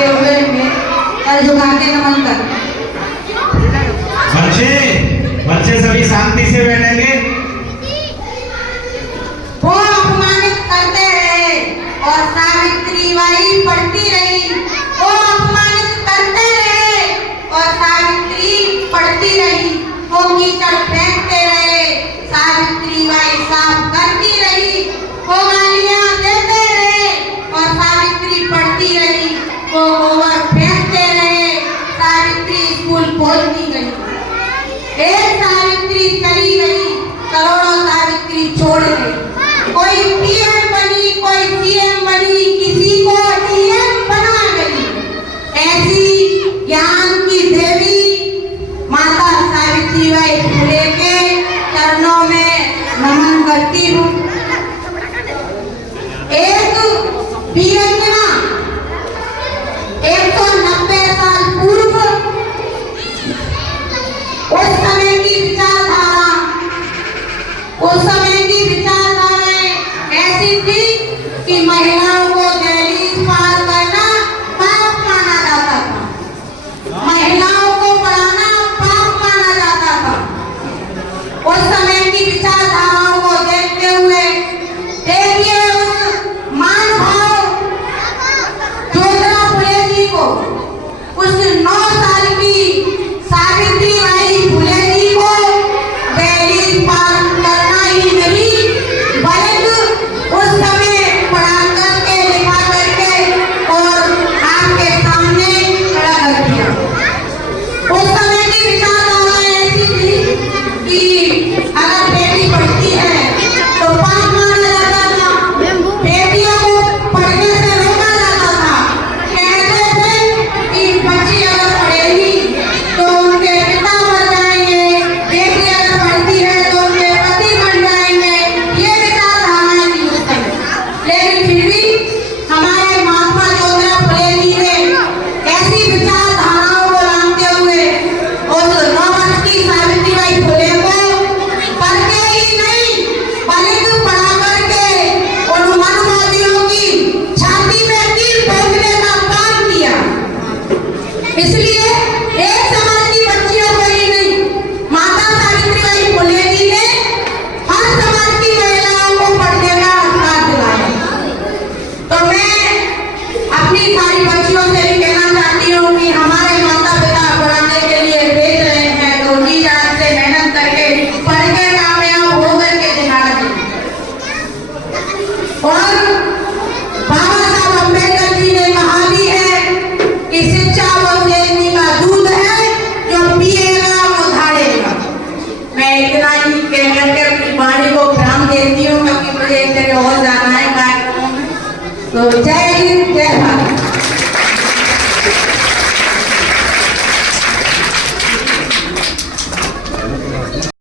करते हुए मैं सर झुका के नमन करती हूँ। बच्चे बच्चे सभी शांति से बैठेंगे। वो अपमानित करते रहे और सावित्री बाई पढ़ती रही। वो अपमानित करते रहे और सावित्री पढ़ती रही। वो कीचड़ फेंकते रहे, सावित्री बाई साफ करती रही। वो गालियां देते रहे और सावित्री पढ़ती रही। वो गोबर फेंकते रहे, सावित्री स्कूल पहुंचती गई। एक सावित्री चली गई, करोड़ों सावित्री छोड़ गई। कोई पीएम बनी, कोई सीएम बनी, किसी को डीएम बना गई। ऐसी ज्ञान की देवी माता सावित्रीबाई फुले के चरणों में नमन करती हूँ। एक वीरांगना 190 साल पूर्व उस समय की विचारधाराएं ऐसी थी कि महिलाओं को दहलीज पार करना पाप माना जाता था, महिलाओं को पढ़ाना पाप माना जाता था। उस समय की विचारधाराओं को देखते हुए देखिए उस मान भाव ज्योतिराव फुले जी को, उस 9 साल की सावित्रीबाई फुले जी को दहलीज पार करना ही नहीं बल्कि उस समय पढ़ा करके लिखा करके और आपके सामने खड़ा कर दिया। उस समय की विचारधारा ऐसी थी कि अगर बेटी पढ़ती है तो पाप माना जाता था, बेटियों को पढ़ने से रोका जाता था। कहते थे कि बच्ची अगर पढ़ेगी तो उनके पिता मर जाएंगे, बेटी अगर पढ़ती है तो उनके पति मर जाएंगे। ये विचारधाराएं थी उस समय। लेकिन फिर भी हमारे महात्मा ज्योतिराव फुले जी ने ऐसी विचारधाराओं को लांघते हुए उस 9 वर्ष की सावित्रीबाई फुले को पढ़ के ही नहीं बल्कि पढ़ा करके उन मनवादियों की छाती में कील ठोकने का काम किया। इसलिए एक समाज की बच्चियों को ही नहीं, माता सावित्रीबाई फुले जी ने हर समाज की महिलाओं को पढ़ने का अधिकार दिलाया। तो मैं अपनी सारी बच्चियों से भी कहना चाहती हूँ कि हमारे माता पिता पढ़ाने के लिए भेज रहे हैं तो जी जान से मेहनत करके पढ़ के कामयाब हो करके दिखाना चाहिए। और बाबा साहब अम्बेडकर जी ने कहा भी है कि शिक्षा वो शेरनी का दूध है, जो पिएगा वो धाड़ेगा। मैं इतना ही कह करके अपनी वाणी को विराम देती हूँ क्योंकि मुझे एक जगह और जाना है कार्यक्रम में। तो जय हिंद, जय भारत।